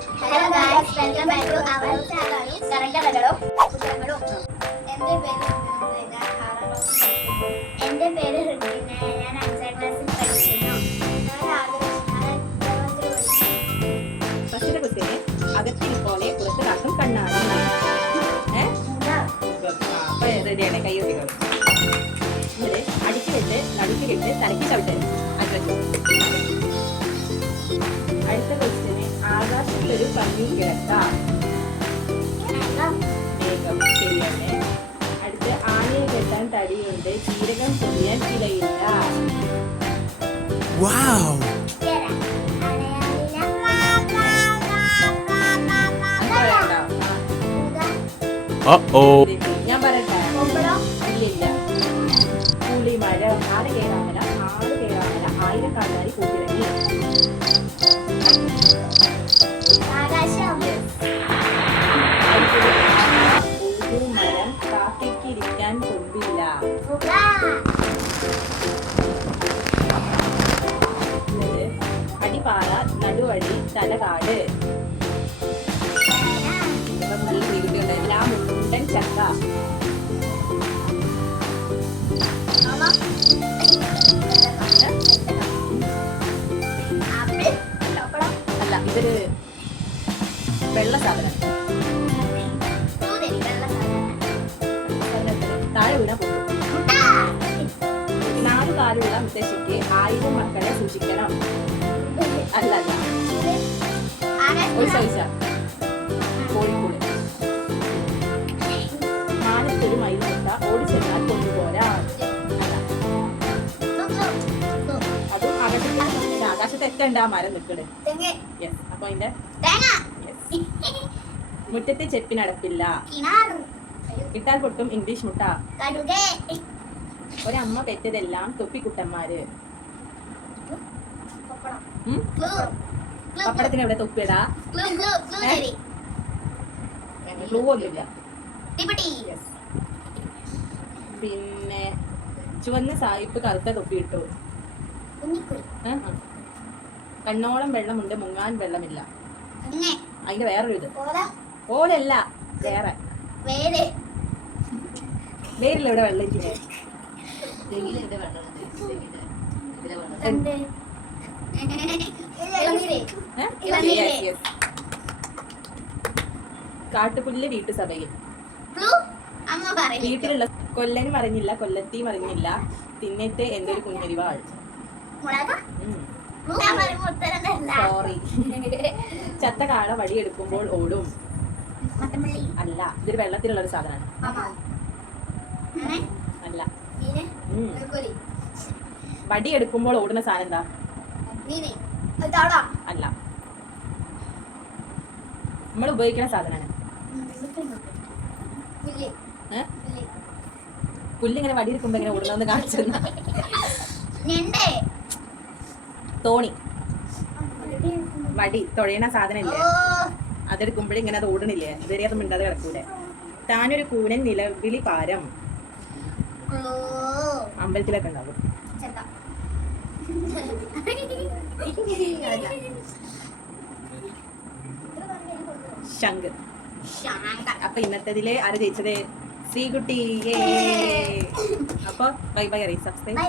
Hello guys, welcome back to our channel. എൻ്റെ പേര് ഋതിന. ഞാൻ 5ാം ക്ലാസ്സിൽ പഠിക്കുന്നു. ഫസ്റ്റിലെ ക്വസ്റ്റ്യന് അകത്തിൽ പോലെ പുറത്ത് കാട്ടും കണ്ണാടി. റെഡിയാണ്, കൈ ഒട്ടിക്കണം. അടുക്കി വെച്ച് നടുക്കിലിട്ട് തലക്കി ചവിട്ട്. അടുത്ത ക്വസ്റ്റ്യന് ആകാശത്തൊരു പന്നി കിടക്കാം. വേഗം ശരിയാണ്. അടുത്ത് ആനയെ കെട്ടാൻ തടിയുണ്ട്, ചീരകം പൊതിയാൻ ഇലയില്ല. ഞാൻ പറയട്ടെ, ഇല്ലില്ല. പുളിമരം, ആറ് കേറാമല, 1000 കാറ്റാടി കൂട്ടിറങ്ങി. ഒരു മരം കാക്കയ്ക്കിരിക്കാൻ കൊമ്പില്ല. അടിപ്പാറ, നടുവഴി, തലകാട്. എല്ലാം മുണ്ടൻ ചക്ക. അല്ല, ഇതൊരു വെള്ള സാധനം. താഴെ വീണ പൊട്ടും. 4 കാലുള്ള മുത്തശ്ശിക്ക് 1000 മക്കളെ സൂക്ഷിക്കണം. അല്ല, ഒരു സൈസ. കോഴിക്കോട്. മാനത്തൊരു മയിൽ മുട്ട, ഓടിച്ചെന്നാൽ കൊണ്ടുപോരാ. അതും ആകാശത്ത് എത്തണ്ട മരം നിൽക്കണ്. അപ്പൊ അതിന്റെ മുറ്റത്തെ ചെപ്പിനടപ്പില്ല. ഇട്ടാൽ പൊട്ടും ഇംഗ്ലീഷ് മുട്ട. ഒരമ്മ പെറ്റതെല്ലാം തൊപ്പിക്കുട്ടന്മാര്. പപ്പടത്തിന് എവിടെ തൊപ്പിടാ? ക്ലൂ ഒന്നുമില്ല. പിന്നെ ചുവന്ന സായിപ്പ് കറുത്ത തൊപ്പി ഇട്ടു. കണ്ണോളം വെള്ളമുണ്ട്, മുങ്ങാൻ വെള്ളമില്ല. അതിന്റെ വേറൊരു ഇത്. ഓലല്ല, വേറെ വേരില്ല. ഇവിടെ വെള്ളം ഇരിക്കുന്നത്. കാട്ടുപുല്ല് വീട്ടുസഭയിൽ. വീട്ടിലുള്ള കൊല്ലന് മറിഞ്ഞില്ല, കൊല്ലത്തി മറിഞ്ഞില്ല, തിന്നിട്ട് എന്തൊരു കുഞ്ഞരിവാൾ. സോറി. ചത്ത കാള വടിയെടുക്കുമ്പോൾ ഓടും. അല്ല, ഇതൊരു വെള്ളത്തിലുള്ള ഒരു സാധനമാണ്. അല്ല, വടിയെടുക്കുമ്പോൾ ഓടുന്ന സാധനം എന്താ? അല്ല, നമ്മൾ ഉപയോഗിക്കുന്ന സാധനമാണ്. പുല്ലിങ്ങനെ വടിയെടുക്കുമ്പോ ഇങ്ങനെ ഓടുന്ന കാണിച്ചു. തോണി. വടി തുഴയണ സാധനം ഇല്ലേ, അതെടുക്കുമ്പോഴേ ഇങ്ങനെ അത് ഓടണില്ലേ, ഇതുവരെ അത് മിണ്ടാതെ കിടക്കൂലെ. താനൊരു കൂനൻ നിലവിളി പാരം. അമ്പലത്തിലൊക്കെ ഉണ്ടാവും. ശംഖ്. അപ്പൊ ഇന്നത്തേതില് ആര് ജയിച്ചത്? ശ്രീകുട്ടി. അപ്പൊ ബൈ ബൈ. സബ്സ്ക്രൈബ്.